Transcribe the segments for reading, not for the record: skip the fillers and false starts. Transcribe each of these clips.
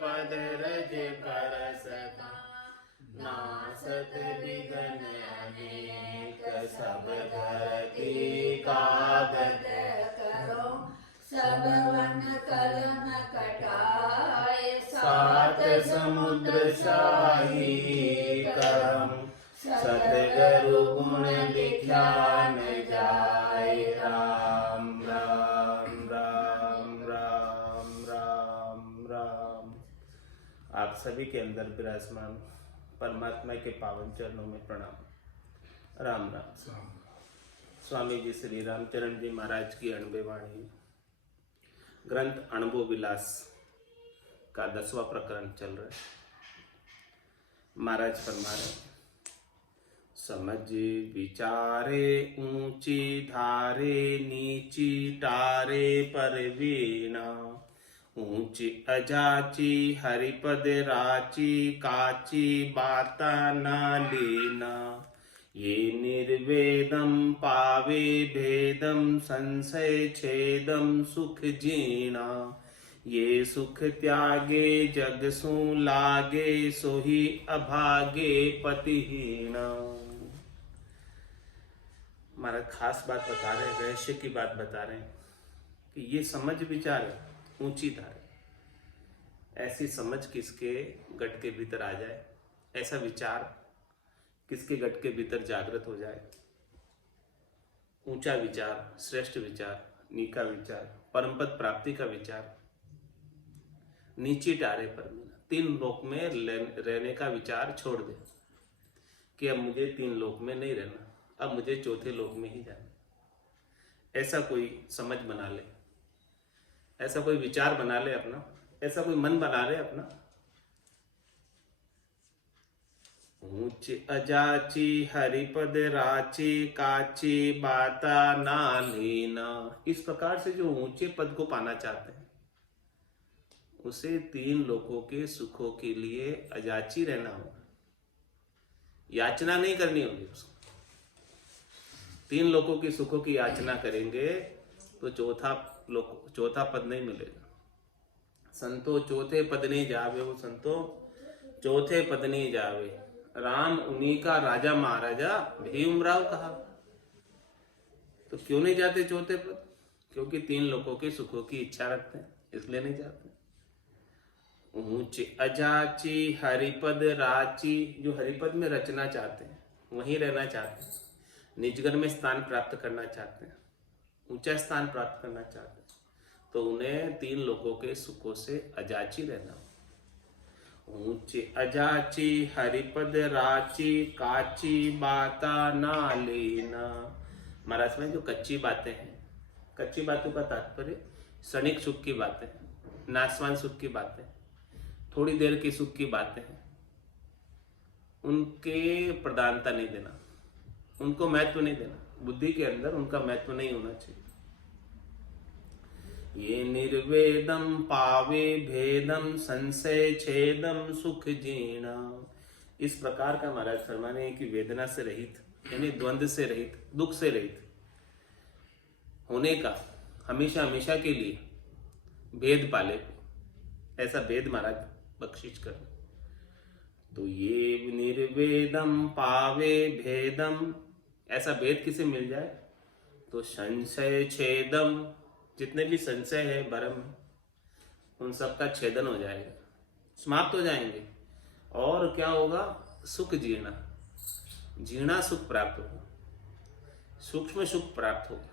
पद रज परसता नासत विघ्न अनेक सब धरती कागद करो सब वन कलम कटाए सात समुद्र शाही करम सतगुरु गुण विख्यान जाय राम राम राम राम राम राम। आप सभी के अंदर विराजमान परमात्मा के पावन चरणों में प्रणाम। राम राम। स्वामी जी श्री रामचरण जी महाराज की अणबे वाणी ग्रंथ अणबो विलास का 10वां प्रकरण चल रहा है। महाराज फरमा रहे, समझ विचारे ऊंची धारे नीची टारे परवीणा ऊंची अजाची हरिपद राची काची बाता ना लीना ये निर्वेदम पावे भेदम संशय छेदम सुख जीना ये सुख त्यागे जग सु लागे सोही अभागे पतिहीना। हमारा खास बात बता रहे हैं, रहस्य की बात बता रहे हैं कि ये समझ विचार ऊंची धारे, ऐसी समझ किसके गट के भीतर आ जाए, ऐसा विचार किसके गट के भीतर जागृत हो जाए। ऊंचा विचार, श्रेष्ठ विचार, नीका विचार, परमपद प्राप्ति का विचार, नीची टारे पर मिला, 3 लोक में रहने का विचार छोड़ दे कि अब मुझे 3 लोक में नहीं रहना, अब मुझे 4थे लोक में ही जाना। ऐसा कोई समझ बना ले, ऐसा कोई विचार बना ले अपना, ऐसा कोई मन बना ले अपना। ऊंच अजाची हरिपद राची काची बाता ना लीना। इस प्रकार से जो ऊंचे पद को पाना चाहते हैं उसे 3 लोकों के सुखों के लिए अजाची रहना होगा, याचना नहीं करनी होगी उसको। 3 लोकों के सुखों की याचना करेंगे तो चौथा पद नहीं मिलेगा। संतो चौथे पद नहीं जावे, वो संतो चौथे पद नहीं जावे। राम उन्हीं का राजा महाराजा भीमराव कहा, तो क्यों नहीं जाते 4थे पद? क्योंकि 3 लोकों के सुखों की इच्छा रखते हैं, इसलिए नहीं जाते। ऊंच अजाची हरिपद राची, जो हरिपद में रचना चाहते हैं, वहीं रहना चाहते हैं, निजगढ़ में स्थान प्राप्त करना चाहते हैं, ऊंचा स्थान प्राप्त करना चाहते हैं, तो उन्हें 3 लोकों के सुखों से अजाची रहना। ऊंच अजाची हरिपद राची काची बाता ना लेना। महाराज में जो कच्ची बातें हैं, कच्ची बातों का तात्पर्य क्षणिक सुख की बातें, नाशवान सुख की बातें, थोड़ी देर की सुख की बातें हैं, उनके प्रधानता नहीं देना, उनको महत्व नहीं देना, बुद्धि के अंदर उनका महत्व नहीं होना चाहिए। ये निर्वेदम पावे भेदम संशय छेदम सुख जीना। इस प्रकार का महाराज फरमाने कि वेदना से रहित, यानी द्वंद्व से रहित, दुख से रहित होने का हमेशा हमेशा के लिए भेद पाले, ऐसा भेद महाराज बख्शिश कर। तो ये निर्वेदम पावे भेदम, ऐसा भेद किसे मिल जाए तो संशय छेदम, जितने भी संशय है भरम, उन सब का छेदन हो जाएगा, समाप्त हो जाएंगे। और क्या होगा? सुख जीना, जीना सुख प्राप्त होगा, सूक्ष्म सुख प्राप्त होगा।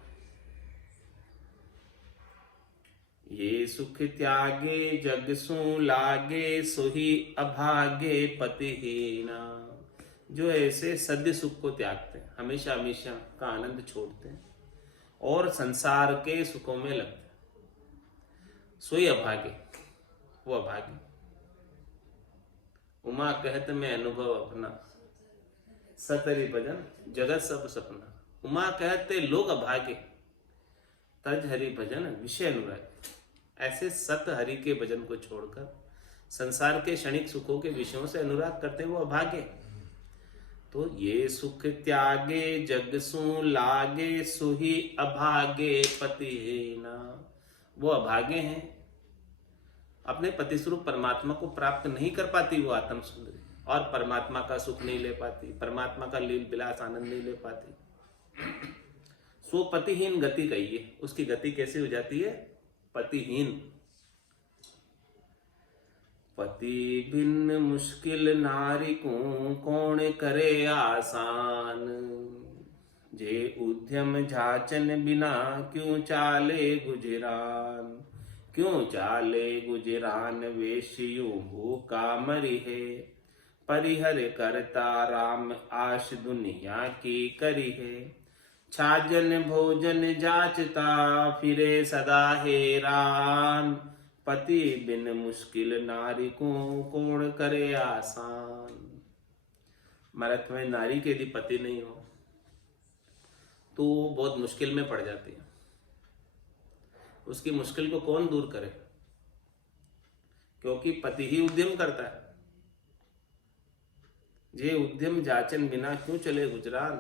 ये सुख त्यागे जग सु लागे सोही अभागे पतिहीना। जो ऐसे सद्य सुख को त्यागते हैं, हमेशा हमेशा का आनंद छोड़ते हैं और संसार के सुखों में लगते हैं, सोई अभागे, वो अभागे। उमा कहत में अनुभव अपना सतरी भजन जगत सब सपना। उमा कहते लोग अभागे, तज हरि भजन विषय अनुराग। ऐसे सत हरि के भजन को छोड़कर संसार के क्षणिक सुखों के विषयों से अनुराग करते हुए अभागे। तो ये सुख त्यागे जग सु लागे सुही अभागे पतिहीना। वो अभागे हैं अपने पति स्वरूप परमात्मा को प्राप्त नहीं कर पाती वो आत्म सुंदरी, और परमात्मा का सुख नहीं ले पाती, परमात्मा का लील विलास आनंद नहीं ले पाती। सो पतिहीन गति कहिए, उसकी गति कैसे हो जाती है? पतिहीन। पति बिन मुश्किल नारी को कौन करे आसान, जे उद्यम जाचन बिना क्यों चाले गुजरान, क्यों चाले गुजरान वेश्यु भूखा मरी है, परिहर करता राम आश दुनिया की करी है, छाजन भोजन जाचता फिरे सदा हैरान, पति बिन मुश्किल नारी को कौन करे आसान। मरत में नारी के यदि पति नहीं हो तो बहुत मुश्किल में पड़ जाती है। उसकी मुश्किल को कौन दूर करे? क्योंकि पति ही उद्यम करता है। जे उद्यम जाचन बिना क्यों चले गुजरान,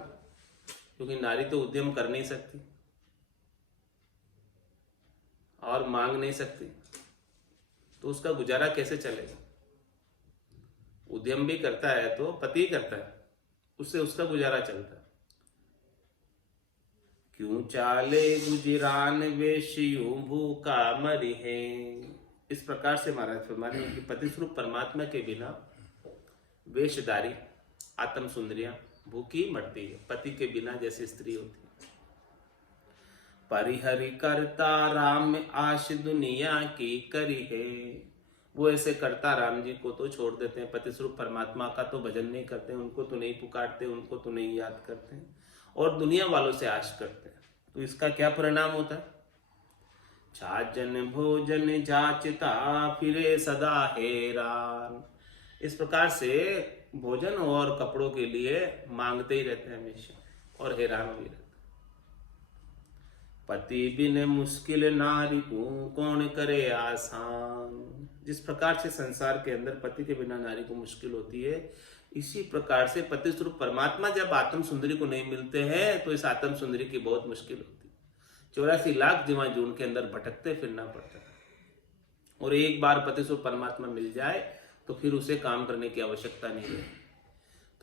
क्योंकि नारी तो उद्यम कर नहीं सकती और मांग नहीं सकती, तो उसका गुजारा कैसे चलेगा? उद्यम भी करता है तो पति करता है, उससे उसका गुजारा चलता है। क्यों चाले गुजरान वेश्यु भूखा मरी है। इस प्रकार से महाराज फरमाने कि पति स्वरूप परमात्मा के बिना वेशधारी आत्म सुंदरियां भूखी मरती है, पति के बिना जैसे स्त्री होती है। परिहरि करता राम आश दुनिया की करी है। वो ऐसे करता राम जी को तो छोड़ देते हैं, पति स्वरूप परमात्मा का तो भजन नहीं करते, उनको तो नहीं पुकारते, उनको तो नहीं याद करते हैं, और दुनिया वालों से आश करते हैं। तो इसका क्या परिणाम होता है? छाजन भोजन जाचता फिरे सदा हैरान। इस प्रकार से भोजन और कपड़ों के लिए मांगते ही रहते हैं हमेशा, और हैरान भी रहते। पति बिन मुश्किल नारी को कौन करे आसान। जिस प्रकार से संसार के अंदर पति के बिना नारी को मुश्किल होती है, इसी प्रकार से पति स्वरूप परमात्मा जब आत्म सुंदरी को नहीं मिलते हैं तो इस आत्म सुंदरी की बहुत मुश्किल होती है। 84 लाख जीवा जून के अंदर भटकते फिरना पड़ता है, और एक बार पति स्वरूप परमात्मा मिल जाए तो फिर उसे काम करने की आवश्यकता नहीं है।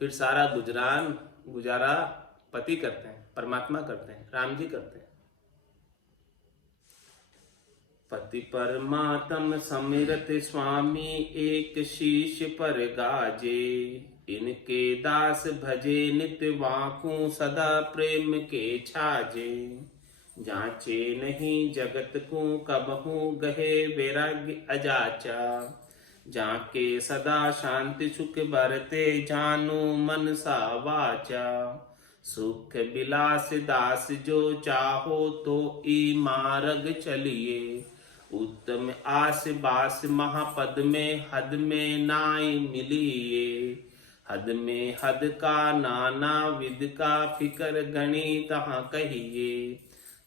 फिर सारा गुजारा पति करते हैं, परमात्मा करते हैं, राम जी करते हैं। पति परमात्म समिरत स्वामी एक शीश पर गाजे, इनके दास भजे नित्य वाकू सदा प्रेम के छाजे, जांचे नहीं जगत को कबहू गहे वैराग्य अजाचा, जाके सदा शांति सुख बरते जानू मन सा वाचा, सुख विलास दास जो चाहो तो ई मार्ग चलिए, उत्तम आस बास महापद में हद में नाई मिलिए, हद में हद का नाना विद का फिकर गणी तहाँ कहिए,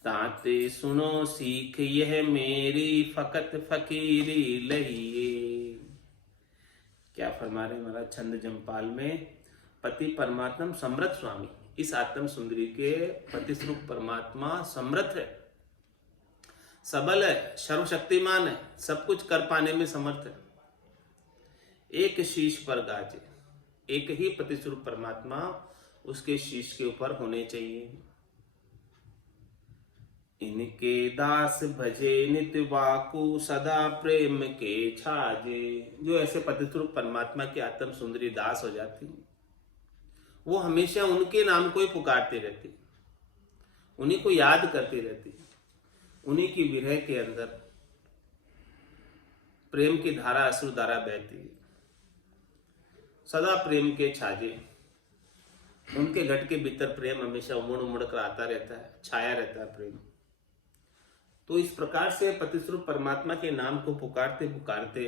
ताते सुनो सीख यह मेरी फकत फकीरी लहिए। क्या फरमा रहे महाराज छंद जमपाल में? पति परमात्मा समर्थ स्वामी, इस आत्म सुंदरी के पति स्वरूप परमात्मा समर्थ है, सबल है, सर्वशक्तिमान है, सब कुछ कर पाने में समर्थ है। एक शीश पर गाजे, एक ही पति स्वरूप परमात्मा उसके शीश के ऊपर होने चाहिए। इनके दास भजे नित्य वाकु सदा प्रेम के छाजे। जो ऐसे पति स्वरूप परमात्मा की आत्म सुंदरी दास हो जाती, वो हमेशा उनके नाम को ही पुकारती रहती, उन्हीं को याद करती रहती, उन्हीं की विरह के अंदर प्रेम की धारा अश्रु धारा बहती है। सदा प्रेम के छाजे, उनके घट के भीतर प्रेम हमेशा उमड़ उमड़ कर आता रहता है, छाया रहता है प्रेम। तो इस प्रकार से पति स्वरूप परमात्मा के नाम को पुकारते पुकारते,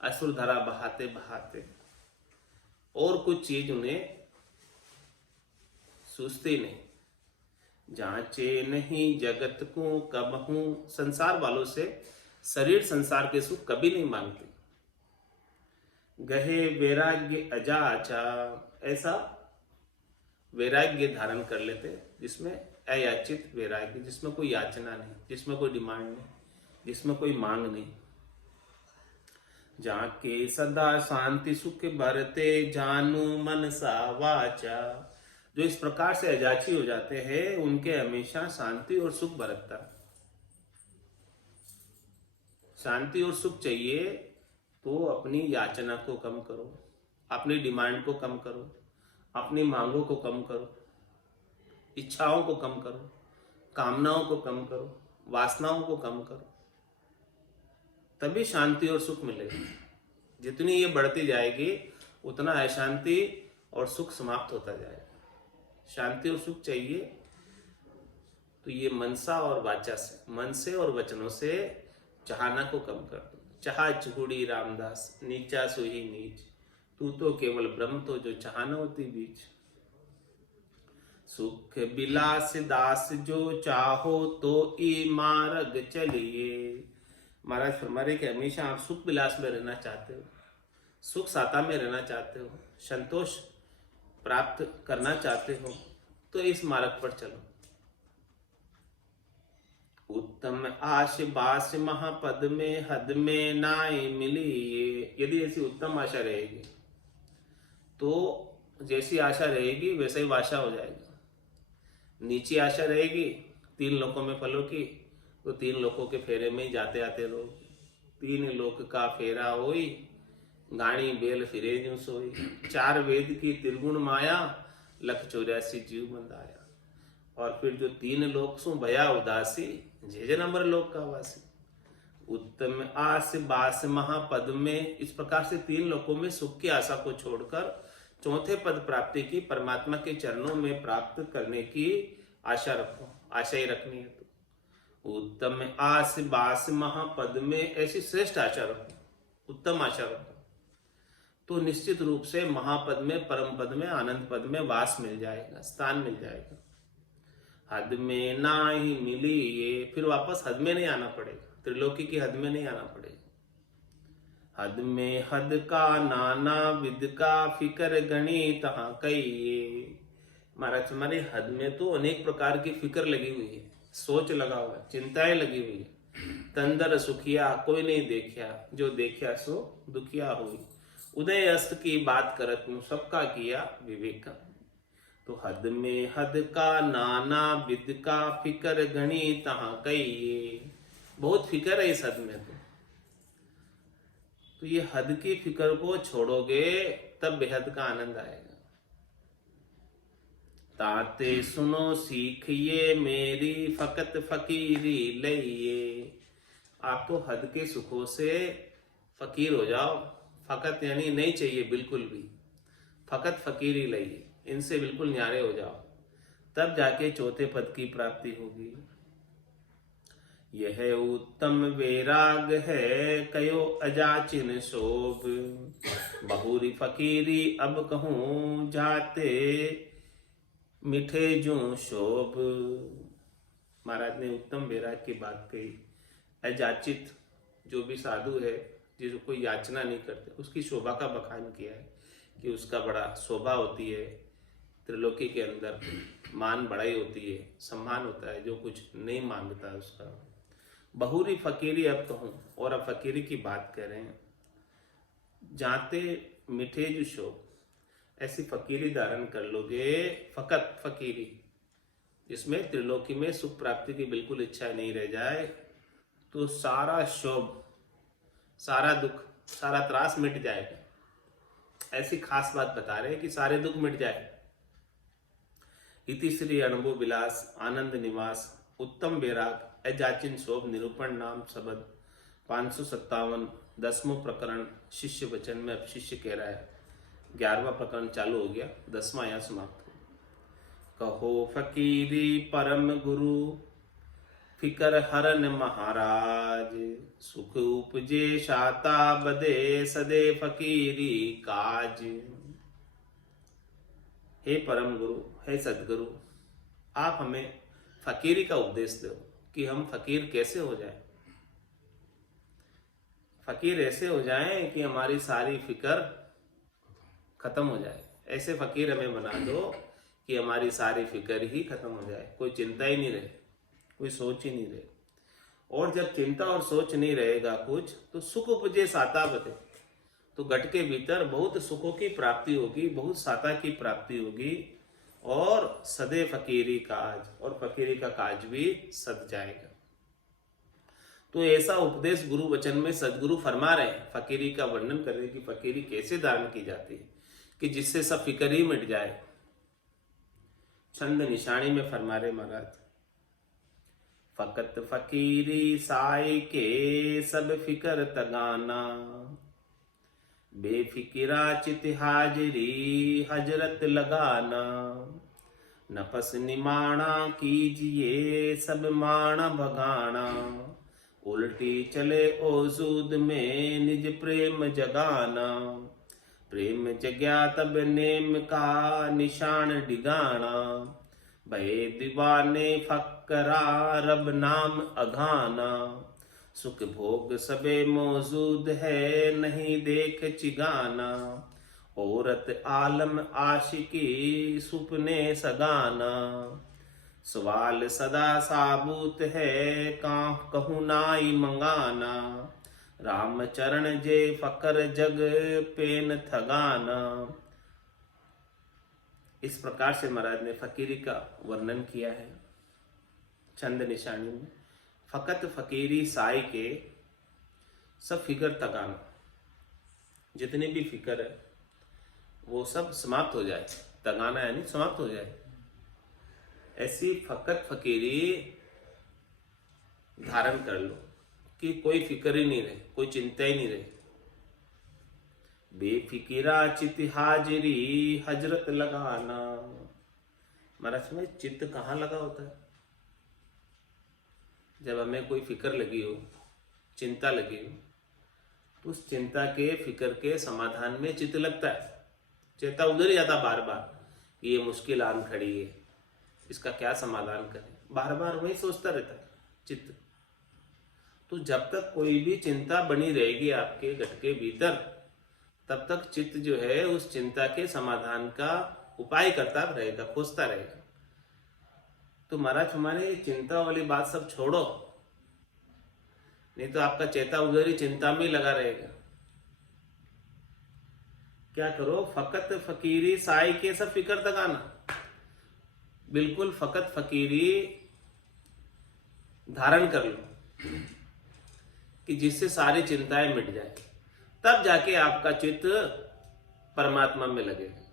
अश्रु धारा बहाते बहाते, और कुछ चीज उन्हें सूझती नहीं, जांचे नहीं जगत को कबहू। संसार वालों से शरीर संसार के सुख कभी नहीं मांगते। गहे वैराग्य अजाचा, ऐसा वैराग्य धारण कर लेते जिसमें अयाचित वैराग्य, जिसमें कोई याचना नहीं, जिसमें कोई डिमांड नहीं, जिसमें कोई मांग नहीं। जाके सदा शांति सुख बरते जानू मन सा वाचा। जो इस प्रकार से अजाची हो जाते हैं उनके हमेशा शांति और सुख बरतता है। शांति और सुख चाहिए तो अपनी याचना को कम करो, अपनी डिमांड को कम करो, अपनी मांगों को कम करो, इच्छाओं को कम करो, कामनाओं को कम करो, वासनाओं को कम करो, तभी शांति और सुख मिलेगा। जितनी ये बढ़ती जाएगी उतना अशांति और सुख समाप्त होता जाएगा। शांति और सुख चाहिए तो ये मनसा और वाचा से, मन से और वचनों से चाहना को कम कर दो। चाह चुगुड़ी रामदास नीचा सुही नीच, तू तो केवल ब्रह्म तो जो चाहना होती बीच। सुख बिलास दास जो चाहो तो ई मार्ग चलिए। महाराज फरमा रहे कि हमेशा आप सुख विलास में रहना चाहते हो, सुख साता में रहना चाहते हो, संतोष प्राप्त करना चाहते हो तो इस मार्ग पर चलो। उत्तम आश बास महापद में हद में नाई मिली ये। यदि ऐसी उत्तम आशा रहेगी तो जैसी आशा रहेगी वैसा ही वाशा हो जाएगा। नीची आशा रहेगी 3 लोकों में फलों की तो 3 लोकों के फेरे में ही जाते आते लोग। 3 लोक का फेरा होई गाणी बेल फिरे यूं सोई। 4 वेद की त्रिगुण माया लख 84 जीव बंधाया। और फिर जो 3 लोक सु भया उदासी जे नंबर लोक का वासी। उत्तम आस बास महापद में, इस प्रकार से 3 लोकों में सुख की आशा को छोड़कर चौथे पद प्राप्ति की, परमात्मा के चरणों में प्राप्त करने की आशा रखो। आशा ही रखनी है तो उत्तम आस बास महापद में ऐसी श्रेष्ठ आशा रखो, उत्तम आशा रखो तो निश्चित रूप से महापद में, परम पद में, आनंद पद में वास मिल जाएगा, स्थान मिल जाएगा। हद में ना ही मिली ये, फिर वापस हद में नहीं आना पड़ेगा, त्रिलोकी की हद में नहीं आना पड़ेगा। हद में हद का नाना विद का फिकर गणी तहाँ कई। महाराज हमारे हद में तो अनेक प्रकार की फिक्र लगी हुई है, सोच लगा हुआ है, चिंताएं लगी हुई है। तंदर सुखिया कोई नहीं देखिया, जो देखिया सो दुखिया हुई। उदय अस्त की बात करत हूँ सबका किया विवेक। तो हद में हद का नाना विद का फिकर गणी तहाँ कई। बहुत फिक्र है इस हद में तो ये हद की फिक्र को छोड़ोगे तब बेहद का आनंद आएगा। ताते सुनो सीखिए मेरी फकत फकीरी लइए। आप तो हद के सुखों से फकीर हो जाओ। फकत यानी नहीं चाहिए बिल्कुल भी, फकत फकीरी लइए, इनसे बिल्कुल न्यारे हो जाओ, तब जाके चौथे पद की प्राप्ति होगी। यह उत्तम वैराग है कयो अजाचिन शोभ। बहुरी फकीरी अब कहूँ जाते मिठे जो शोभ। महाराज ने उत्तम वैराग की बात कही। अजाचित जो भी साधु है जिसको कोई याचना नहीं करते उसकी शोभा का बखान किया है कि उसका बड़ा शोभा होती है, त्रिलोकी के अंदर मान बढ़ाई होती है, सम्मान होता है, जो कुछ नहीं मांगता उसका। बहुरी फकीरी अब कहूँ, और अब फकीरी की बात कर रहे हैं। जाते मिठे जो शोभ, ऐसी फकीरी धारण कर लोगे, फकत फकीरी जिसमें त्रिलोकी में सुख प्राप्ति की बिल्कुल इच्छा नहीं रह जाए तो सारा शोभ, सारा दुख, सारा त्रास मिट जाएगा। ऐसी खास बात बता रहे हैं कि सारे दुख मिट जाए। इति श्री अनुभव विलास आनंद निवास उत्तम वैराग अजाचिन शोभ निरूपण नाम शब्द 557 10वां प्रकरण शिष्य वचन में। अब शिष्य कह रहा है, 11वां प्रकरण चालू हो गया, 10वां यहाँ समाप्त हो। कहो फकीरी परम गुरु फिकर हरन महाराज। सुख उपजे शाता बदे सदे फकीरी काज। हे परम गुरु, हे सदगुरु, आप हमें फकीरी का उपदेश दो कि हम फकीर कैसे हो जाएं। फकीर ऐसे हो जाएं कि हमारी सारी फिक्र खत्म हो जाए। ऐसे फकीर हमें बना दो कि हमारी सारी फिक्र ही खत्म हो जाए, कोई चिंता ही नहीं रहे, कोई सोच ही नहीं रहे। और जब चिंता और सोच नहीं रहेगा कुछ तो सुख उपजे साता बदे। तो घट के भीतर बहुत सुखों की प्राप्ति होगी, बहुत साता की प्राप्ति होगी, और सदे फकीरी काज, और फकीरी का काज भी सद जाएगा। तो ऐसा उपदेश गुरु वचन में सदगुरु फरमा रहे हैं, फकीरी का वर्णन कर रहे हैं कि फकीरी कैसे धारण की जाती है कि जिससे सब फिक्र ही मिट जाए। छंद निशानी में फरमा रहे महाराज, फकत फकीरी साई के सब फिकर तगाना, बेफिकिरा चित हाजरी हजरत लगाना, नफस निमाणा कीजिए सब माणा भगाना, उल्टी चले ओजूद में निज प्रेम जगाना, प्रेम जग्या तब नेम का निशान डिगाना, भय दीवाने फकरा रब नाम अघाना, सुख भोग सबे मौजूद है नहीं देख चिगाना, औरत आलम आशिकी सुपने सगाना, सवाल सदा साबूत है कहूँ नाई मंगाना, राम चरण जे फकर जग पेन थगाना। इस प्रकार से महाराज ने फकीरी का वर्णन किया है छंद निशानी में। फकत फकीरी साई के सब फिकर तगाना, जितने भी फिकर है वो सब समाप्त हो जाए, तगाना यानी समाप्त हो जाए। ऐसी फकत फकीरी धारण कर लो कि कोई फिक्र ही नहीं रहे, कोई चिंता ही नहीं रहे। बेफिकिरा चित हाजरी हजरत लगाना, महाराज में चित्त कहाँ लगा होता है? जब हमें कोई फिक्र लगी हो, चिंता लगी हो, तो उस चिंता के फिक्र के समाधान में चित्त लगता है। चेता उधर ही जाता बार बार कि ये मुश्किल आन खड़ी है, इसका क्या समाधान करें, बार बार वही सोचता रहता है चित्त। तो जब तक कोई भी चिंता बनी रहेगी आपके घट के भीतर, तब तक चित्त जो है उस चिंता के समाधान का उपाय करता रहेगा, खोजता रहेगा। तो महाराज हमारे चिंता वाली बात सब छोड़ो, नहीं तो आपका चेता उधर ही चिंता में लगा रहेगा। क्या करो, फकत फकीरी साई के सब फिक्र तगाना, बिल्कुल फकत फकीरी धारण कर लो कि जिससे सारी चिंताएं मिट जाए, तब जाके आपका चित्त परमात्मा में लगेगा।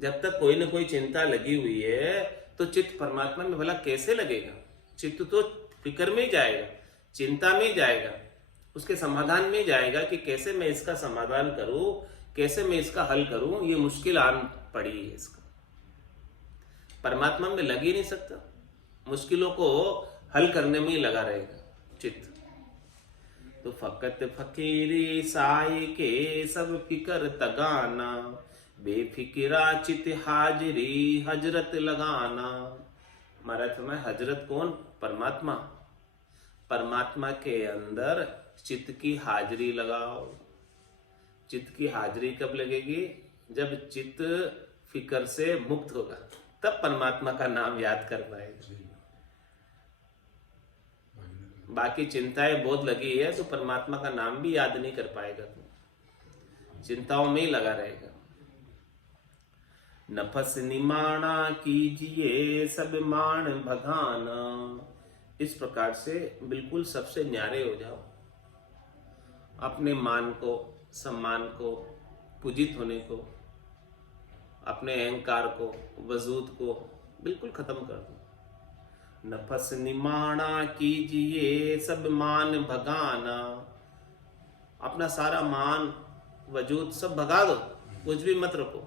जब तक कोई ना कोई चिंता लगी हुई है तो चित्त परमात्मा में भला कैसे लगेगा? चित्त तो फिक्र में ही जाएगा, चिंता में ही जाएगा, उसके समाधान में ही जाएगा कि कैसे मैं इसका समाधान करूं, कैसे मैं इसका हल करूं, ये मुश्किल आन पड़ी है। इसका परमात्मा में लग ही नहीं सकता, मुश्किलों को हल करने में ही लगा रहेगा चित्त। तो फकत फकीरी साई के सब फिकर तगाना, बेफिकिरा चित हाजरी हजरत लगाना। महाराज में हजरत कौन? परमात्मा। परमात्मा के अंदर चित्त की हाजिरी लगाओ। चित्त की हाजिरी कब लगेगी? जब चित्त फिकर से मुक्त होगा, तब परमात्मा का नाम याद कर पाएगा। बाकी चिंताएं बहुत लगी है तो परमात्मा का नाम भी याद नहीं कर पाएगा, तो चिंताओं में ही लगा रहेगा। नफस निमाणा कीजिए सब मान भगाना। इस प्रकार से बिल्कुल सबसे न्यारे हो जाओ, अपने मान को, सम्मान को, पूजित होने को, अपने अहंकार को, वजूद को बिल्कुल खत्म कर दो। नफस निमाणा कीजिए सब मान भगाना। अपना सारा मान वजूद सब भगा दो, कुछ भी मत रखो,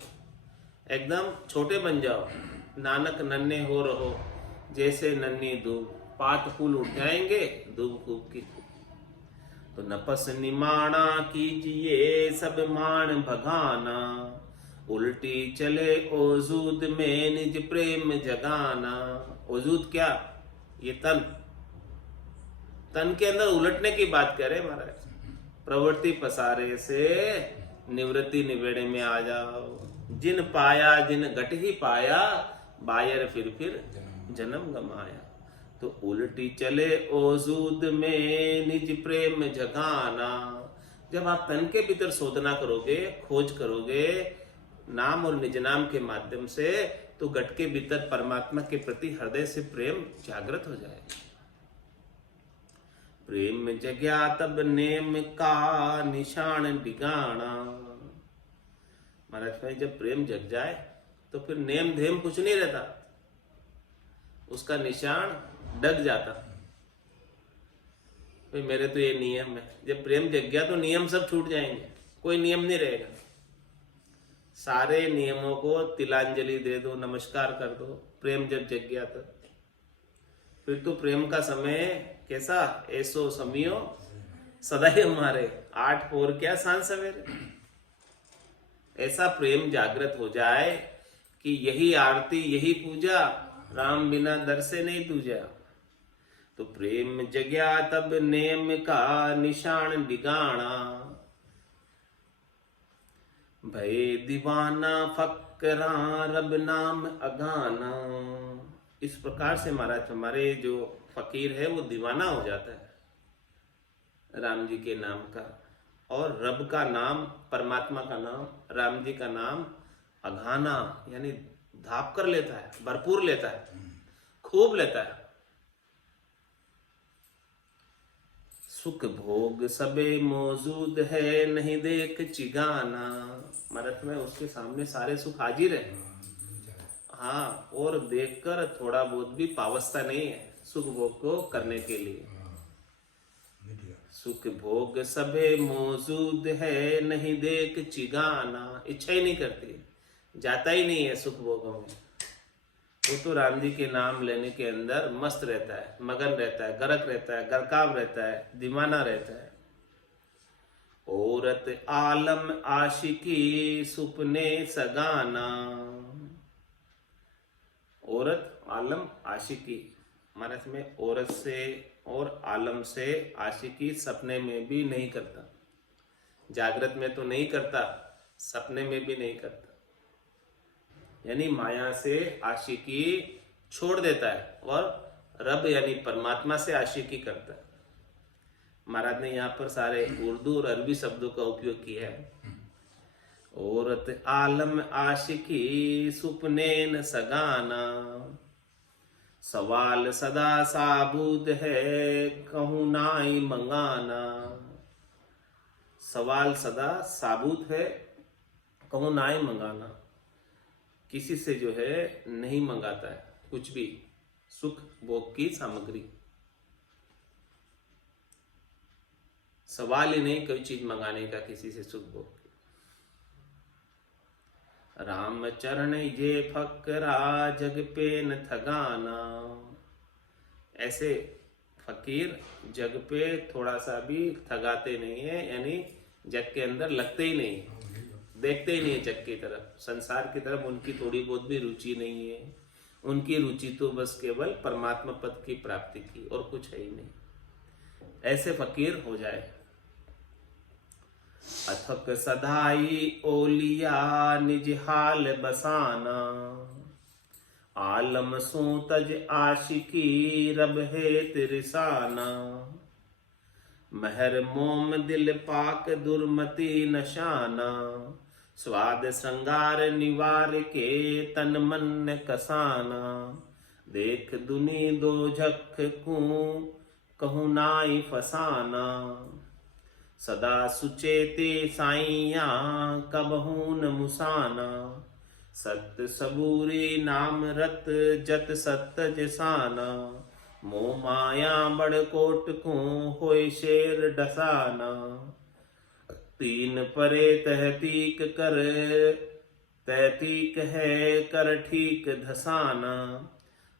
एकदम छोटे बन जाओ। नानक नन्हे हो रहो जैसे नन्ही धूप, पात फूल उठ जाएंगे धूप खूब की। तो नफस निमाणा कीजिए सब मान भगाना, उल्टी चले ओजूद में निज प्रेम जगाना। ओजूद क्या? ये तन। तन के अंदर उलटने की बात कह रहे महाराज। प्रवृत्ति पसारे से निवृत्ति निवेड़े में आ जाओ। जिन पाया जिन घट ही पाया, बायर फिर जन्म गमाया। तो उल्टी चले ओजूद में निज प्रेम जगाना, जब आप तन के भीतर शोधना करोगे, खोज करोगे नाम और निज नाम के माध्यम से, तो घट के भीतर परमात्मा के प्रति हृदय से प्रेम जागृत हो जाएगा। प्रेम जग्या तब नेम का निशान दिगाना। महाराज भाई, जब प्रेम जग जाए तो फिर नेम धेम कुछ नहीं रहता, उसका निशान डग जाता। भाई मेरे तो ये नियम है, जब प्रेम जग गया तो नियम सब छूट जाएंगे, कोई नियम नहीं रहेगा। सारे नियमों को तिलांजलि दे दो, नमस्कार कर दो। प्रेम जब जग गया तो फिर तो प्रेम का समय कैसा, ऐसो समियो सदाई हमारे, 8 पोर क्या सांझ सवेरे। ऐसा प्रेम जागृत हो जाए कि यही आरती यही पूजा, राम बिना दर से नहीं दूजा। तो प्रेम जग्या तब नेम का निशान दिगाना, भय दीवाना फकरा रब नाम अगाना। इस प्रकार से महाराज हमारे जो फकीर है वो दीवाना हो जाता है राम जी के नाम का, और रब का नाम, परमात्मा का नाम, राम जी का नाम अघाना यानी धाप कर लेता है, भरपूर लेता है, खूब लेता है। सुख भोग सबे मौजूद है नहीं देख चिगाना। मरत में उसके सामने सारे सुख हाजिर है, हाँ, और देखकर थोड़ा बहुत भी पावस्ता नहीं है सुख भोग को करने के लिए। सुख भोग सबे मौजूद है नहीं देख चिगाना। इच्छा ही नहीं करती, जाता ही नहीं है सुख भोगों में। वो तो राम जी के नाम लेने के अंदर मस्त रहता है, मगन रहता है, गरक रहता है, गरकाव रहता है, दीवाना रहता है। औरत आलम आशिकी सुपने सगाना। औरत आलम आशिकी, हमारे में औरत से और आलम से आशिकी सपने में भी नहीं करता। जागृत में तो नहीं करता, सपने में भी नहीं करता, यानी माया से आशिकी छोड़ देता है और रब यानी परमात्मा से आशिकी करता है। महाराज ने यहाँ पर सारे उर्दू और अरबी शब्दों का उपयोग किया है। औरत आलम आशिकी सुपने न सगाना, सवाल सदा साबूद है कहूँ नाई मंगाना। सवाल सदा साबूत है कहूँ नाई मंगाना, किसी से जो है नहीं मंगाता है कुछ भी सुख भोग की सामग्री। सवाल ही नहीं कोई चीज मंगाने का किसी से सुख भोग की। राम चरण ये फकरा जग पे न थगाना। ऐसे फकीर जग पे थोड़ा सा भी थगाते नहीं है, यानी जग के अंदर लगते ही नहीं, देखते ही नहीं है जग की तरफ, संसार की तरफ उनकी थोड़ी बहुत भी रुचि नहीं है। उनकी रुचि तो बस केवल परमात्मा पद की प्राप्ति की, और कुछ है ही नहीं। ऐसे फकीर हो जाए। अथक सदाई ओलिया निज हाल बसाना, आलम सो तज आशिकी रब है तिरसाना। महर मोम दिल पाक दुर्मति नशाना, स्वाद श्रृंगार निवार के तन मन कसाना। देख दुनी दो झक को कहूँ नाई फसाना, सदा सुचेते साइया कबहून मुसाना। सत सबूरी नाम रत जत सत जसाना, मोह माया बड़ कोट को होय शेर डसाना। तीन परे तहतीक कर तहतीक है कर ठीक धसाना।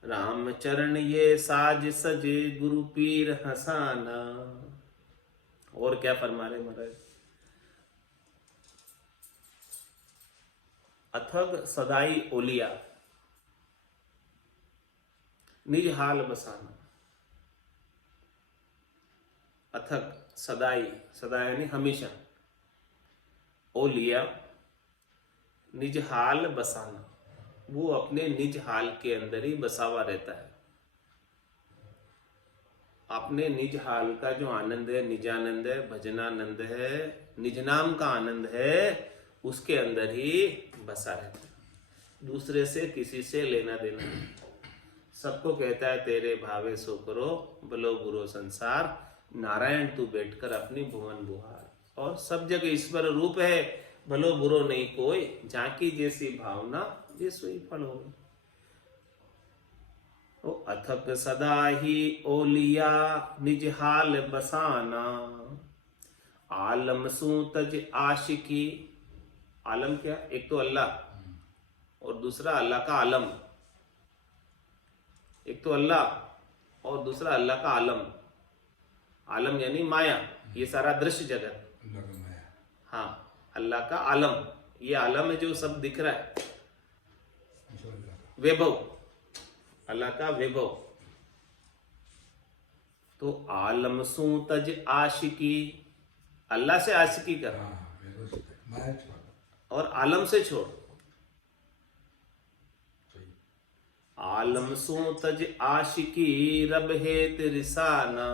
राम चरण ये साज सजे गुरु पीर हसाना। और क्या फरमा रहे महाराज, अथग सदाई ओलिया निज हाल बसाना। अथक सदाई, सदा यानी हमेशा, ओलिया निज हाल बसाना, वो अपने निज हाल के अंदर ही बसा हुआ रहता है। अपने निज हाल का जो आनंद है, निजानंद है, भजनानंद है, निज नाम का आनंद है, उसके अंदर ही बसा रहता है। दूसरे से किसी से लेना देना नहीं। सबको कहता है तेरे भावे सो करो, भलो बुरो संसार, नारायण तू बैठकर अपनी भुवन बुहार। और सब जगह ईश्वर रूप है, भलो बुरो नहीं कोई, झांकी जैसी भावना ये सोई फल हो। ओ अथक सदा ही ओलिया निज हाल बसाना, आलम सू तज आशिकी। आलम क्या? एक तो अल्लाह और दूसरा अल्लाह का आलम। एक तो अल्लाह और दूसरा अल्लाह का आलम। आलम यानी माया, ये सारा दृश्य जगत। हाँ, अल्लाह का आलम, ये आलम है जो सब दिख रहा है। वैभव, अल्लाह का वैभव। तो आलम सू तज आशिकी, अल्लाह से आशिकी कर और आलम से छोड़। आलम सू तज आशिकी रब हेत रिसाना।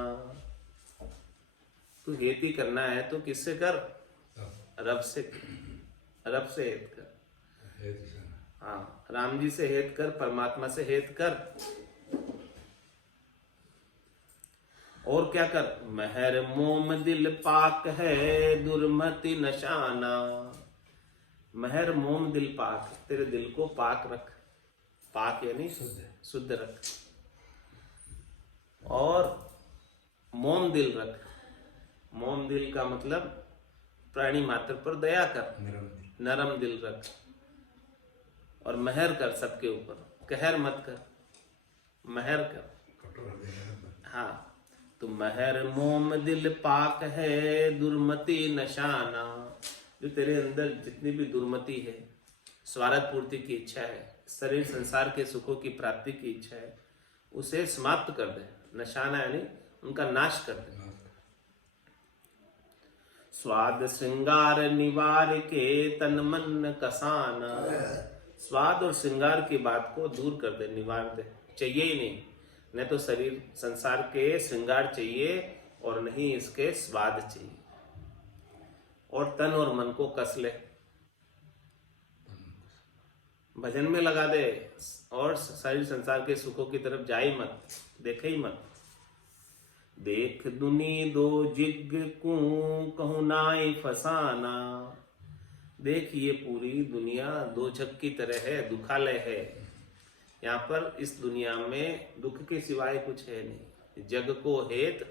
तू हेती करना है तो किससे कर? रब से। रब से हेत कर। हाँ, राम जी से हेत कर, परमात्मा से हेत कर। और क्या कर? महर मोम दिल पाक है दुर्मति नशाना। महर मोम दिल पाक, तेरे दिल को पाक रख। पाक यानी शुद्ध रख। और मोम दिल रख। मोम दिल का मतलब प्राणी मात्र पर दया कर, नरम दिल रख। और महर कर सबके ऊपर, कहर मत कर, महर कर। हाँ, तो महर मोम दिल पाक है दुर्मति नशाना। जो तेरे अंदर जितनी भी दुर्मति है, स्वार्थ पूर्ति की इच्छा है, शरीर संसार के सुखों की प्राप्ति की इच्छा है, उसे समाप्त कर दे। नशाना यानी उनका नाश कर दे। स्वाद श्रृंगार निवार के तन मन कसाना। स्वाद और श्रृंगार की बात को दूर कर दे, निवार दे। चाहिए ही नहीं, न तो शरीर संसार के श्रृंगार चाहिए और नहीं इसके स्वाद चाहिए। और तन और मन को कस ले, भजन में लगा दे और शरीर संसार के सुखों की तरफ जा ही मत, देखे ही मत। देख दुनी दो जिग को कहूं नाई फसाना। देख ये पूरी दुनिया दो जग की तरह है, दुखालय है। यहाँ पर इस दुनिया में दुख के सिवाय कुछ है नहीं। जग को हेत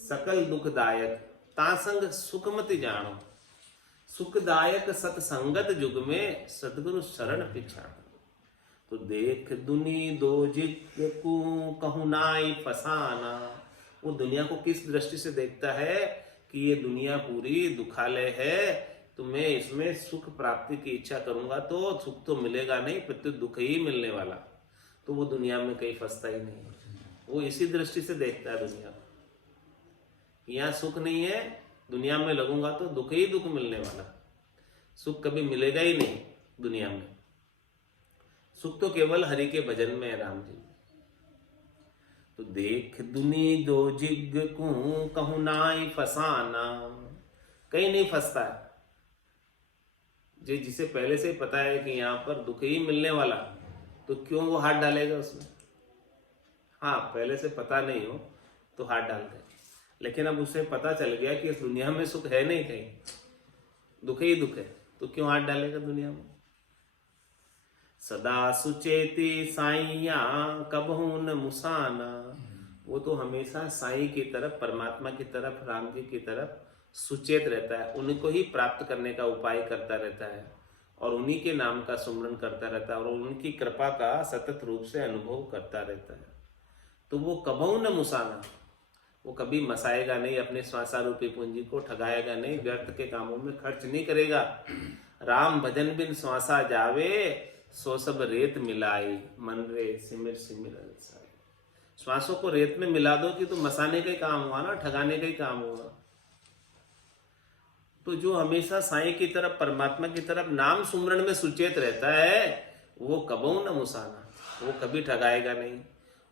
सकल दुखदायक, तासंग सुखमति जानो। सुखदायक सत्संगत युग में सदगुरु शरण पिछाड़ो। तो देख दुनी दो जिग को कहूं नाई फसाना। वो दुनिया को किस दृष्टि से देखता है कि ये दुनिया पूरी दुखालय है, तो मैं इसमें सुख प्राप्ति की इच्छा करूंगा तो सुख तो मिलेगा नहीं, प्रत्युत दुख ही मिलने वाला। तो वो दुनिया में कहीं फंसता ही नहीं। वो इसी दृष्टि से देखता है दुनिया को। यहाँ सुख नहीं है, दुनिया में लगूंगा तो दुख ही दुख मिलने वाला, सुख कभी मिलेगा ही नहीं दुनिया में। सुख तो केवल हरि के भजन में है, राम जी। तो देख दुनी दो जिग को कहूं नाई फसाना। कहीं नहीं फंसता है। जिसे पहले से पता है कि यहाँ पर दुख ही मिलने वाला, तो क्यों वो हाथ डालेगा उसमें? हाँ, पहले से पता नहीं हो तो हाथ डाल दे, लेकिन अब उसे पता चल गया कि इस दुनिया में सुख है नहीं, कहीं दुख ही दुख है, तो क्यों हाथ डालेगा दुनिया में? सदा सुचेती साइया कबहू न मुसाना। वो तो हमेशा साईं की तरफ, परमात्मा की तरफ, राम जी की तरफ सुचेत रहता है। उनको ही प्राप्त करने का उपाय करता रहता है और उन्हीं के नाम का सुमरन करता रहता है और उनकी कृपा का सतत रूप से अनुभव करता रहता है। तो वो कबहू न मुसाना, वो कभी मसाएगा नहीं, अपने श्वासारूपी पूंजी को ठगाएगा नहीं, व्यर्थ के कामों में खर्च नहीं करेगा। राम भजन बिन श्वासा जावे, सो सब रेत मिलाई, मन रे सिमिर सिमिर अलसाए। श्वासों को रेत में मिला दो कि तो मसाने का ही काम हुआ ना, ठगाने का ही काम हुआ। तो जो हमेशा साईं की तरफ, परमात्मा की तरफ नाम सुमरण में सुचेत रहता है, वो कबहू न मुसाना, वो कभी ठगाएगा नहीं।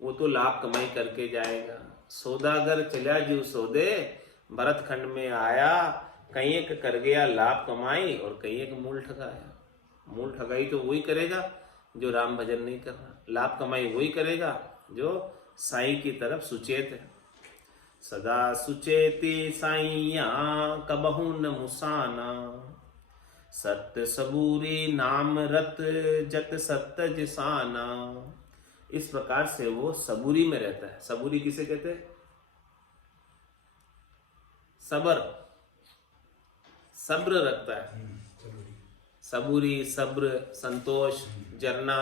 वो तो लाभ कमाई करके जाएगा, सौदागर चल्या जीव सौदे, भरत खंड में आया, कहीं एक कर गया लाभ कमाई और कहीं एक मूल ठगाया। मूल ठगाई तो वही करेगा जो राम भजन नहीं कर रहा, लाभ कमाई वही करेगा जो साईं की तरफ सुचेत है। सदा सुचेती साईया कबहू न मुसाना, सत्य सबूरी नाम रत जत सत्य जिसाना। इस प्रकार से वो सबूरी में रहता है। सबूरी किसे कहते हैं? सबर, सब्र रखता है। सबूरी, सब्र, संतोष, जरना।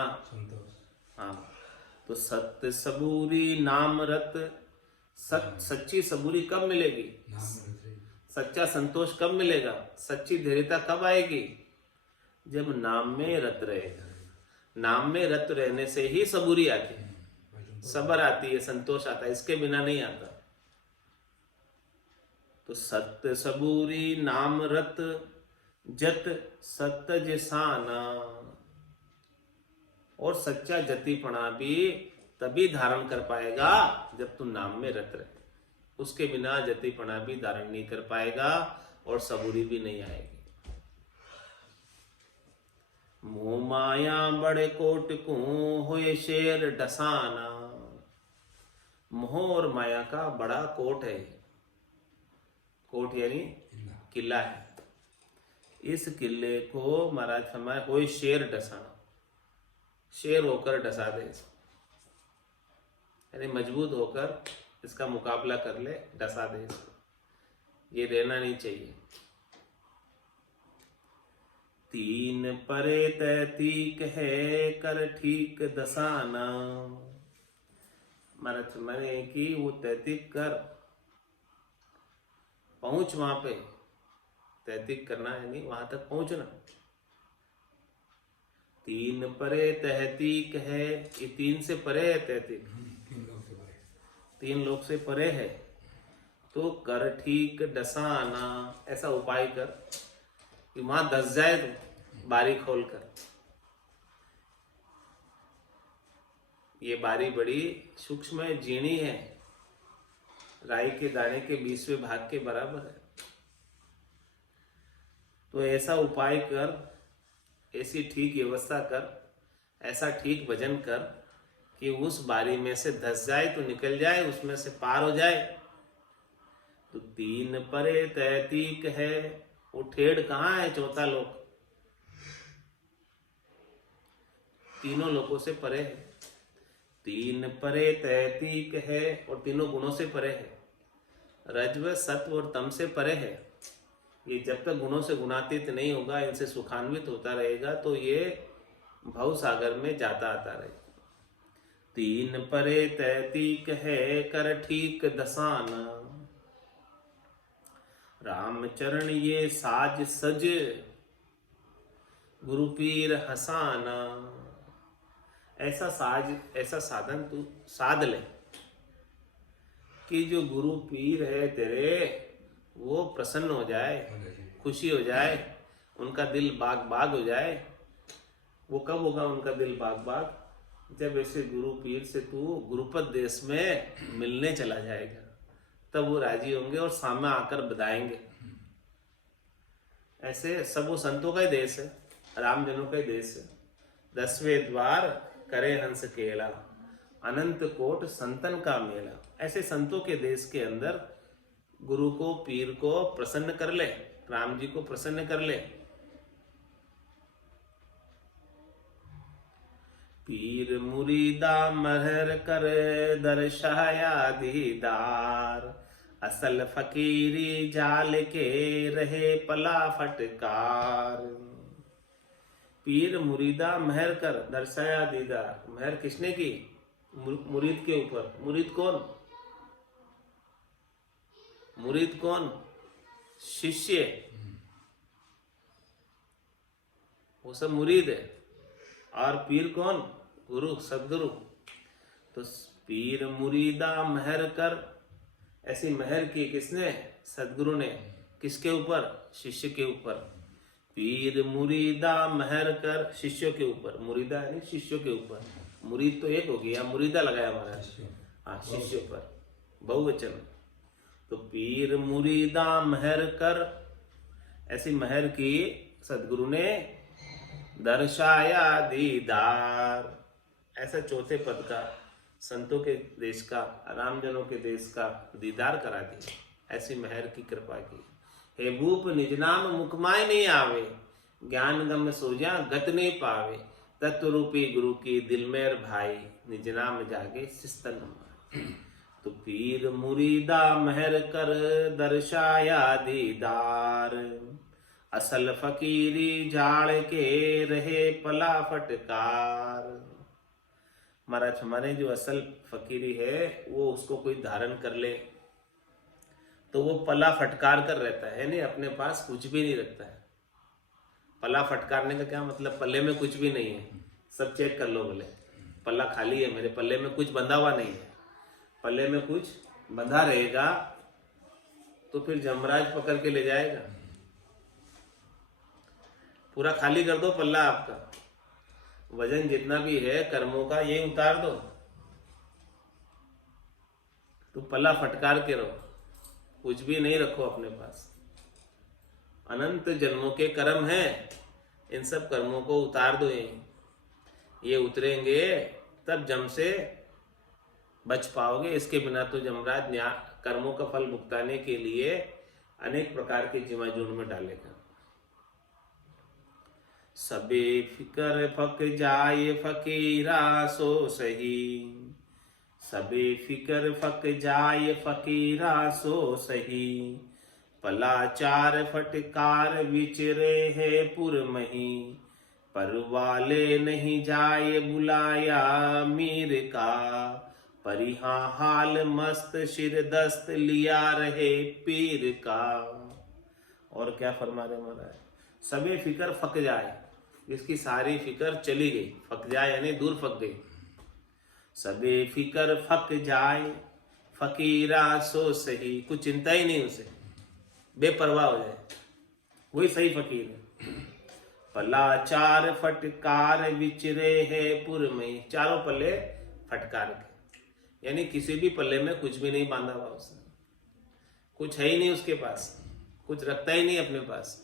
हाँ, तो सत्य सबूरी नाम रत। सच्ची सबूरी कब मिलेगी? सच्चा संतोष कब मिलेगा? सच्ची धैर्यता कब आएगी? जब नाम में रत रहेगा। नाम में रत रहने से ही सबूरी आती है, सबर आती है, संतोष आता है, इसके बिना नहीं आता। तो सत्य सबूरी नाम रत जत सत्य जिसाना। और सच्चा जतिपना भी तभी धारण कर पाएगा जब तू नाम में रत रहे। उसके बिना जतिपना भी धारण नहीं कर पाएगा और सबूरी भी नहीं आएगी। मोह माया बड़े कोट को होए शेर डसाना। मोह और माया का बड़ा कोट है। कोट यानी किला है। इस किले को महाराज फरमाए होए शेर डसाना, शेर होकर डसा दे, यानी मजबूत होकर इसका मुकाबला कर ले, डसा दे इसको। ये रहना नहीं चाहिए। तीन परे तैतीक है कर ठीक दसाना। महाराज मैंने कि वो तैतीक कर, पहुंच वहां पे। तैतीक करना है नहीं, वहां तक पहुंचना। तीन परे तहतीक है, ये तीन से परे है तहतीक, तीन लोग से परे है। तो कर ठीक डसाना, ऐसा उपाय कर कि वहां धस जाए तो बारी खोलकर। ये बारी बड़ी सूक्ष्म है, जीणी है, राई के दाने के 20वें भाग के बराबर है। तो ऐसा उपाय कर, ऐसी ठीक व्यवस्था कर, ऐसा ठीक भजन कर कि उस बारी में से धस जाए तो निकल जाए, उसमें से पार हो जाए। तो तीन परे तैतीक है, वो ठेड़ कहाँ है? चौथा लोक, तीनों लोकों से परे है। तीन परे तैतीक है और तीनों गुणों से परे है। रजव, सत्व और तम से परे है। ये जब तक गुणों से गुणातीत नहीं होगा, इनसे सुखान्वित होता रहेगा, तो ये भव सागर में जाता आता रहेगा। तीन परे तैतीक है कर ठीक दसाना। रामचरण ये साज सज गुरु पीर हसाना। ऐसा साज, ऐसा साधन तू साध ले कि जो गुरु पीर है तेरे, वो प्रसन्न हो जाए, खुशी हो जाए, उनका दिल बाग बाग हो जाए। वो कब होगा उनका दिल बाग बाग? जब ऐसे गुरु पीर से तू गुरुपद देश में मिलने चला जाएगा, तब वो राजी होंगे और सामने आकर बधाएंगे। ऐसे सब वो संतों का ही देश है, रामजनों का ही देश है। 10वें द्वार करे हंस केला, अनंत कोट संतन का मेला। ऐसे संतों के देश के अंदर गुरु को, पीर को प्रसन्न कर ले, राम जी को प्रसन्न कर ले। पीर मुरीदा महर कर दर्शाया दीदार, असल फकीरी जाल के रहे पला फटकार। पीर मुरीदा महर कर दर्शाया दीदार। महर किसने की? मुरीद के ऊपर। मुरीद कौन? मुरीद कौन? शिष्य, वो सब मुरीद है। और पीर कौन? गुरु, सदगुरु। तो पीर मुरीदा महर कर, ऐसी महर की किसने? सदगुरु ने। किसके ऊपर? शिष्य के ऊपर। पीर मुरीदा महर कर, शिष्यों के ऊपर। मुरीदा यानी शिष्यों के ऊपर। मुरीद तो एक हो गया, मुरीदा लगाया हमारा। हाँ, शिष्य पर। बहुवचन। तो पीर मुरीदा महर कर, ऐसी महर की सदगुरु ने दर्शाया दीदार। ऐसा चौथे पद का संतों के देश का, रामजनों के देश का दीदार करा दिया, ऐसी महर की कृपा की। हे भूप निज नाम मुखमाय नहीं आवे, ज्ञान गम सोजा गत नहीं पावे, तत्व रूपी गुरु की दिल मेर भाई, निज नाम जागे सिस्तन माई। तो पीर मुरीदा महर कर दर्शाया दीदार, असल फकीरी झाड़ के रहे पला फटकार। महाराज हमारे जो असल फकीरी है वो उसको कोई धारण कर ले तो वो पला फटकार कर रहता है, नहीं अपने पास कुछ भी नहीं रखता है। पला फटकारने का क्या मतलब, पल्ले में कुछ भी नहीं है, सब चेक कर लो बोले, पल्ला खाली है, मेरे पल्ले में कुछ बंधा हुआ नहीं है। पल्ले में कुछ बंधा रहेगा तो फिर जमराज पकड़ के ले जाएगा। पूरा खाली कर दो पल्ला आपका, वजन जितना भी है कर्मों का ये उतार दो, तो पल्ला फटकार के रहो, कुछ भी नहीं रखो अपने पास। अनंत जन्मों के कर्म हैं, इन सब कर्मों को उतार दो। ये उतरेंगे तब जम से बच पाओगे, इसके बिना तो जमराज न्याय कर्मों का फल भुगताने के लिए अनेक प्रकार के जिमाजून में डालेगा। सबे फिकर फक जाए फकीरा सो सही, सबे फिकर फक जाए फकीरा सो सही, पलाचार फटकार विचरे है पुरमही, परवाले नहीं जाए बुलाया मीर का, परिहा हाल मस्त शिर दस्त लिया रहे पीर का। और क्या फरमा रहे महाराज, सबे फिकर फक जाए, इसकी सारी फिकर चली गई, फक जाए यानी दूर फक गई। सबे फिकर फक जाए फकीरा सो सही, कुछ चिंता ही नहीं उसे, बेपरवाह हो जाए, वही सही फकीर है। पलाचार फटकार विचरे है पुर में, चारों पल्ले फटकार के, यानी किसी भी पल्ले में कुछ भी नहीं बांधा हुआ उसने, कुछ है ही नहीं उसके पास, कुछ रखता ही नहीं अपने पास,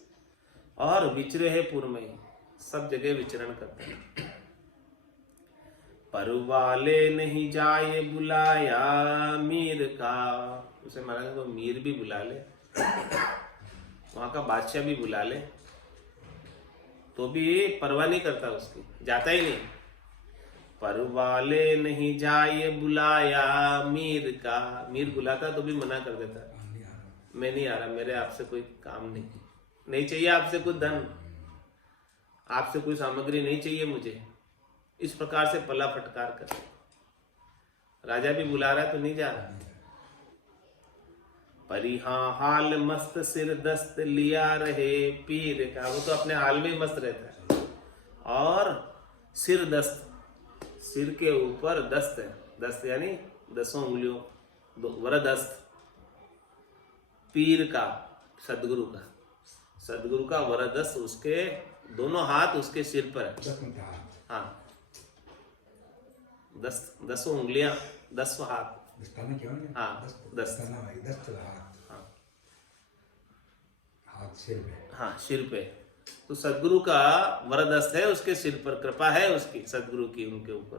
और विचरे है पुर में, सब जगह विचरण करते हैं। परवाले नहीं जाए बुलाया मीर का, उसे महाराज को मीर भी बुला ले, वहां का बादशाह भी बुला ले, तो भी परवाह नहीं करता उसकी, जाता ही नहीं। परवाले नहीं जाए बुलाया मीर का, मीर बुलाता तो भी मना कर देता, मैं नहीं आ रहा, मेरे आपसे कोई काम नहीं चाहिए, आपसे कुछ धन, आपसे कोई सामग्री नहीं चाहिए मुझे। इस प्रकार से पला फटकार कर, राजा भी बुला रहा है तो नहीं जा रहा। परिहा हाल मस्त सिर दस्त लिया रहे पीर का, वो तो अपने हाल में मस्त रहता है। और सिर दस्त, सिर के ऊपर दस्त है, दस्त यानी 10 उंगलियों, वरदस्त, पीर का, सदगुरु का, सदगुरु का वरदस्त, उसके दोनों हाथ उसके सिर पर है। हाँ, 10 उंगलियां, 10 हाथ, हाँ 10, हाथ सिर पे, हाँ सिर पे। तो सदगुरु का वरदस्त है उसके सिर पर, कृपा है उसकी सदगुरु की उनके ऊपर,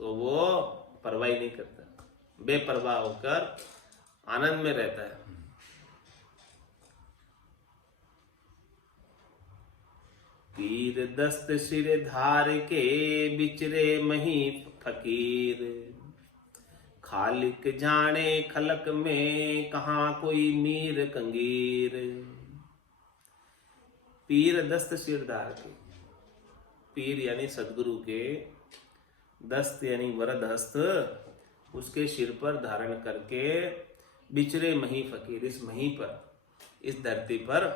तो वो परवाही नहीं करता, बेपरवाह होकर आनंद में रहता है। पीर दस्त सिर धार के बिचरे मही फकीर, खालिक जाने खलक में कहाँ कोई मीर कंगीर। पीर दस्त सिर धार के, पीर यानी सदगुरु के, दस्त यानी वरद हस्त उसके सिर पर धारण करके, बिचरे मही फकीर, इस मही पर, इस धरती पर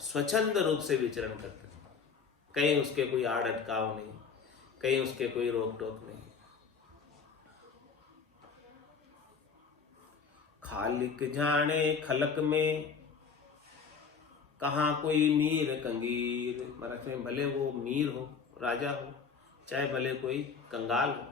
स्वच्छंद रूप से विचरण करते हैं, कहीं उसके कोई आड़ अटकाव नहीं, कहीं उसके कोई रोक टोक नहीं। खालिक जाने खलक में कहाँ कोई मीर कंगीर, महाराज में भले वो मीर हो, राजा हो, चाहे भले कोई कंगाल हो,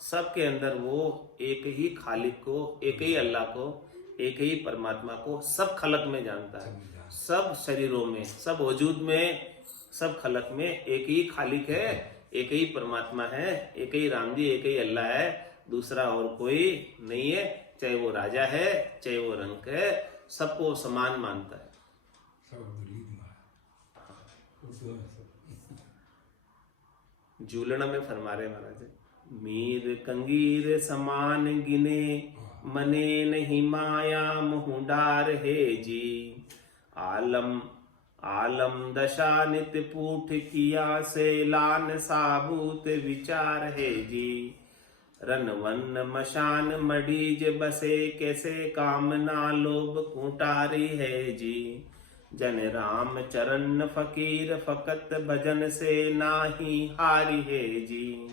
सबके अंदर वो एक ही खालिक को, एक ही अल्लाह को, एक ही परमात्मा को सब खलक में जानता है। सब शरीरों में, सब वजूद में, सब खलक में एक ही खालिक है, एक ही परमात्मा है, एक ही राम जी, एक ही अल्लाह है, दूसरा और कोई नहीं है। चाहे वो राजा है, चाहे वो रंक है, सबको समान मानता है। झूलना में फरमा रहे महाराज, मीर कंगीर समान गिने, मने नहीं माया मुँह डार है जी। आलम आलम दशा नित पूठ किया, से लान साबूत विचार है जी। रन वन मशान मडीज बसे, कैसे कामना लोभ कुटारी है जी। जन राम चरण फकीर, फकत भजन से नाही हारी है जी।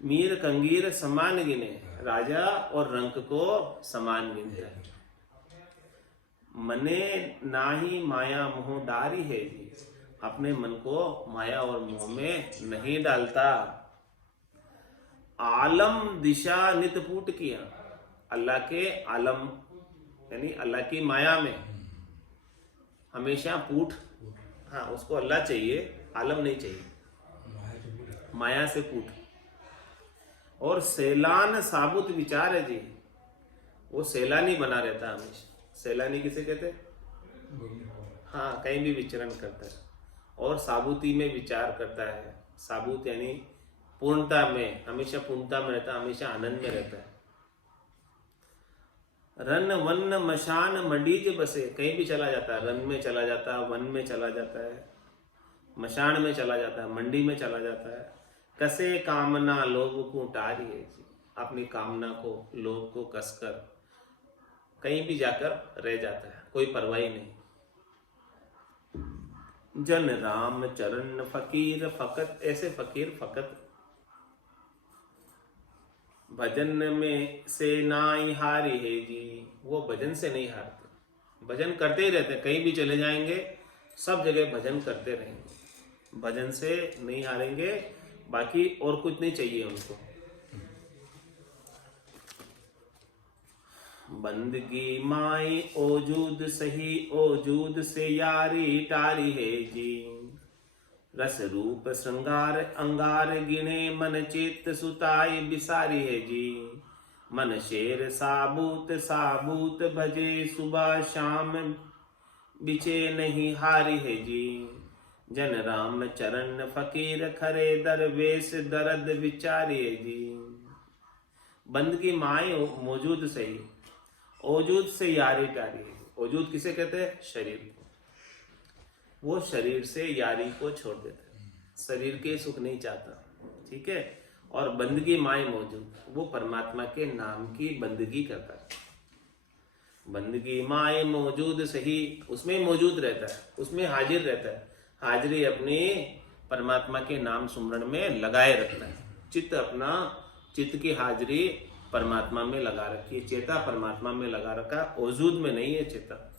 मीर कंगीर समान गिने, राजा और रंक को समान गिनता है। मने नाही माया मोह डारी है जी, अपने मन को माया और मोह में नहीं डालता। आलम दिशा नित पूट किया, अल्लाह के आलम यानी अल्लाह की माया में हमेशा पूट, हाँ उसको अल्लाह चाहिए, आलम नहीं चाहिए, माया से पूट। और सैलान साबुत विचार है जी, वो सैलानी बना रहता है हमेशा। सैलानी किसे कहते हैं? हाँ, कहीं भी विचरण करता है और साबुती में विचार करता है। साबुत यानी पूर्णता में, हमेशा पूर्णता में रहता है, हमेशा आनंद में रहता है। रन वन मशान मडीज बसे, कहीं भी चला जाता है, रन में चला जाता है, वन में चला जाता है, मशान में चला जाता है, मंडी में चला जाता है। कसे कामना लोभ को टारी है जी, अपनी कामना को, लोभ को कसकर कहीं भी जाकर रह जाता है, कोई परवाही नहीं। जन राम चरण फकीर फकत, ऐसे फकीर फकत भजन में से नाई हारी है जी, वो भजन से नहीं हारते, भजन करते ही रहते, कहीं भी चले जाएंगे सब जगह भजन करते रहेंगे, भजन से नहीं हारेंगे, बाकी और कुछ नहीं चाहिए उनको। बंदगी माई ओजूद सही, ओजूद से यारी टारी है जी। रस रूप श्रृंगार अंगार गिने, मन चित्त सुताई बिसारी है जी। मन शेर साबूत साबूत भजे, सुबह शाम बिचे नहीं हारी है जी। जन राम चरण फकीर खरे, दरवेश दर्द विचारी है जी। बंदगी माई मौजूद सही, ओजूद से यारी टारी है। ओजूद किसे कहते हैं? शरीर को। वो शरीर से यारी को छोड़ देता है, शरीर के सुख नहीं चाहता, ठीक है। और बंदगी माए मौजूद, वो परमात्मा के नाम की बंदगी करता है। बंदगी माए मौजूद सही, उसमें मौजूद रहता है, उसमें हाजिर रहता है, हाजिरी अपनी परमात्मा के नाम सुमरण में लगाए रखता है। चित्त अपना, चित्त की हाजिरी परमात्मा में लगा रखी है, चेता परमात्मा में लगा रखा, ओजूद में नहीं है चेता,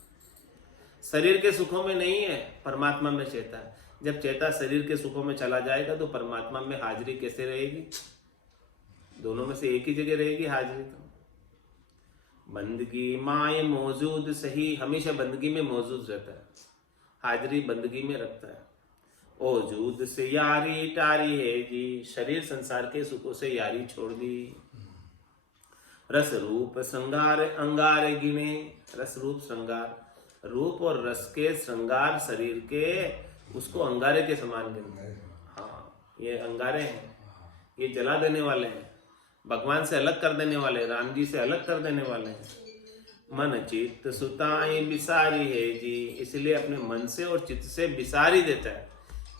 शरीर के सुखों में नहीं है, परमात्मा में चेता है। जब चेता शरीर के सुखों में चला जाएगा तो परमात्मा में हाजिरी कैसे रहेगी? दोनों में से एक ही जगह रहेगी हाजिरी। तो बंदगी माए मौजूद सही, हमेशा बंदगी में मौजूद रहता है, हाजिरी बंदगी में रखता है। ओजूद से यारी टारी है जी, शरीर संसार के सुखों से यारी छोड़ दी। रस रूप श्रृंगार अंगार गिने, रस रूप श्रृंगार, रूप और रस के श्रृंगार शरीर के, उसको अंगारे के समान गिनते हैं। हाँ, ये अंगारे हैं, ये जला देने वाले हैं, भगवान से अलग कर देने वाले, राम जी से अलग कर देने वाले हैं। मन चित्त सुताई बिसारी है जी, इसलिए अपने मन से और चित्त से बिसारी देता है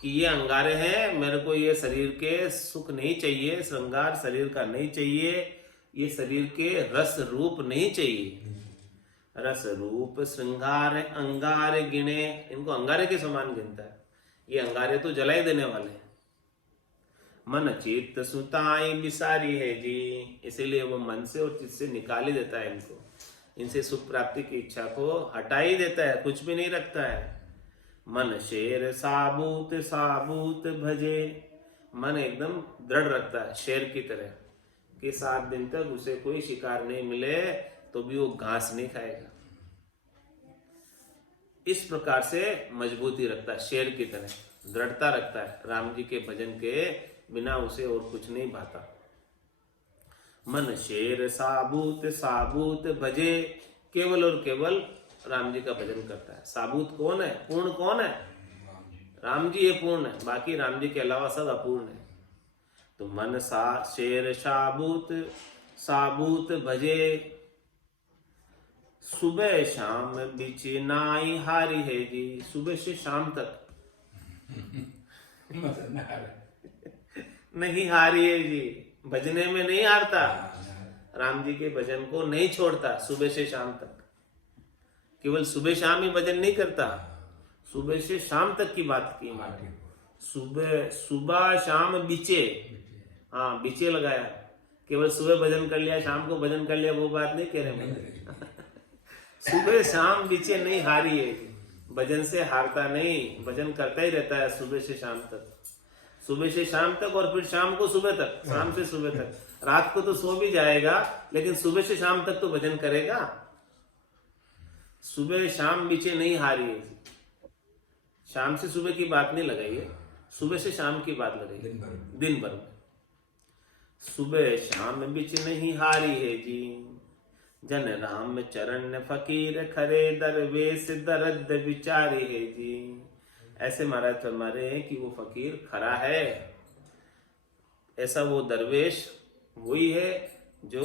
कि ये अंगारे हैं, मेरे को ये शरीर के सुख नहीं चाहिए, श्रृंगार शरीर का नहीं चाहिए, ये शरीर के रस रूप नहीं चाहिए। रस रूप श्रृंगार अंगार गिने, इनको अंगारे के समान गिनता है, ये अंगारे तो जलाई देने वाले हैं। मन चित्त सुताई बिसारी है जी, इसीलिए वो मन से और चित्त से निकाल ही देता है इनको, इनसे सुख प्राप्ति की इच्छा को हटा ही देता है, कुछ भी नहीं रखता है। मन शेर साबूत साबूत भजे, मन एकदम दृढ़ रखता है शेर की तरह कि 7 दिन तक उसे कोई शिकार नहीं मिले तो भी वो घास नहीं खाएगा। इस प्रकार से मजबूती रखता है, शेर की तरह दृढ़ता रखता है। राम जी के भजन के बिना उसे और कुछ नहीं भाता। मन शेर साबूत साबूत भजे, केवल और केवल राम जी का भजन करता है। साबूत कौन है? पूर्ण कौन है? राम जी ये पूर्ण है, बाकी राम जी के अलावा सब अपूर्ण है। तो मन शेर साबूत साबूत भजे, सुबह शाम बीच नाई हारी है जी। सुबह से शाम तक नहीं हारी है जी, भजने में नहीं हारता, राम जी के भजन को नहीं छोड़ता सुबह से शाम तक। केवल सुबह शाम ही भजन नहीं करता, सुबह से शाम तक की बात की। सुबह शाम बीचे, हाँ बीचे लगाया। केवल सुबह भजन कर लिया, शाम को भजन कर लिया, वो बात नहीं कह रहे मैं। सुबह शाम बीचे नहीं हारी है, भजन से हारता नहीं, भजन करता ही रहता है सुबह से शाम तक। सुबह से शाम तक और फिर शाम को सुबह तक, शाम से सुबह तक। रात को तो सो भी जाएगा लेकिन सुबह से शाम तक तो भजन करेगा। सुबह शाम बीचे नहीं हारी है, शाम से सुबह की बात नहीं लगाइए, सुबह से शाम की बात लगाइए, दिन भर में। सुबह शाम बीच नहीं हारी है जी, जन राम चरण फकीर खरे, दरवेश दर्द विचारी है जी। ऐसे महाराज फरमा रहे हैं कि वो फकीर खरा है, ऐसा वो दरवेश वही है जो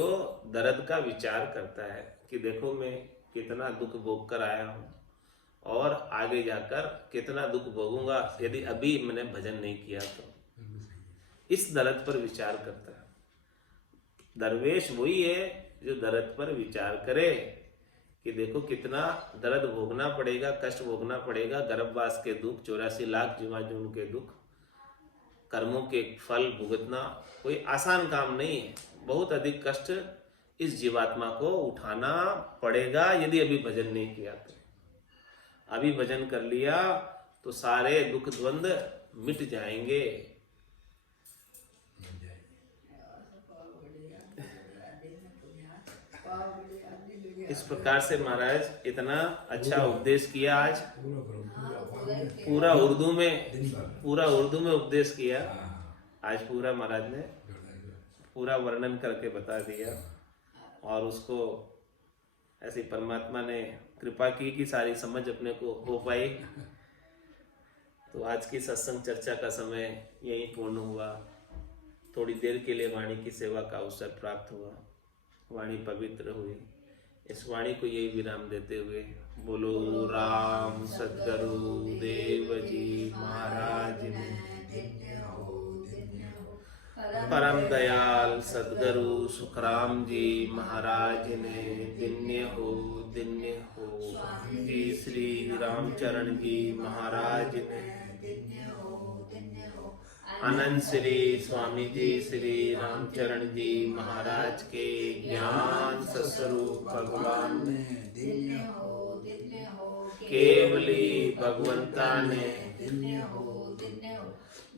दर्द का विचार करता है कि देखो मैं कितना दुख भोग कर आया हूं और आगे जाकर कितना दुख भोगूंगा यदि अभी मैंने भजन नहीं किया तो। इस दर्द पर विचार करता है। दरवेश वही है जो दर्द पर विचार करे कि देखो कितना दर्द भोगना पड़ेगा, कष्ट भोगना पड़ेगा, गर्भवास के दुख, 84 लाख जीवाणु के दुख, कर्मों के फल भुगतना कोई आसान काम नहीं है। बहुत अधिक कष्ट इस जीवात्मा को उठाना पड़ेगा यदि अभी भजन नहीं किया तो। अभी भजन कर लिया तो सारे दुख द्वंद्व मिट जाएंगे। इस प्रकार से महाराज इतना अच्छा उपदेश किया आज, पूरा उर्दू में उपदेश किया आज। पूरा महाराज ने पूरा वर्णन करके बता दिया और उसको ऐसी परमात्मा ने कृपा की कि सारी समझ अपने को हो पाई। तो आज की सत्संग चर्चा का समय यही पूर्ण हुआ। थोड़ी देर के लिए वाणी की सेवा का अवसर प्राप्त हुआ, वाणी पवित्र हुई। इस वाणी को यही विराम देते हुए बोलो राम सद्गुरु देव जी महाराज ने, परम दयाल सद्गुरु सुखराम जी महाराज ने दिन्य हो जी। श्री रामचरण जी महाराज ने, अनंत श्री स्वामी जी श्री रामचरण जी महाराज के ज्ञान सस्वरूप भगवान ने, केवली भगवंता ने,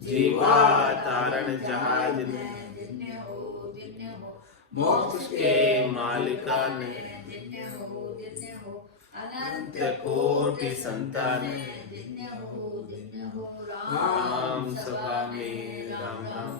जीवा तारण जहाज ने, मोक्ष के मालिका ने, अनंत कोटि संतान ने, राम सभा में राम राम।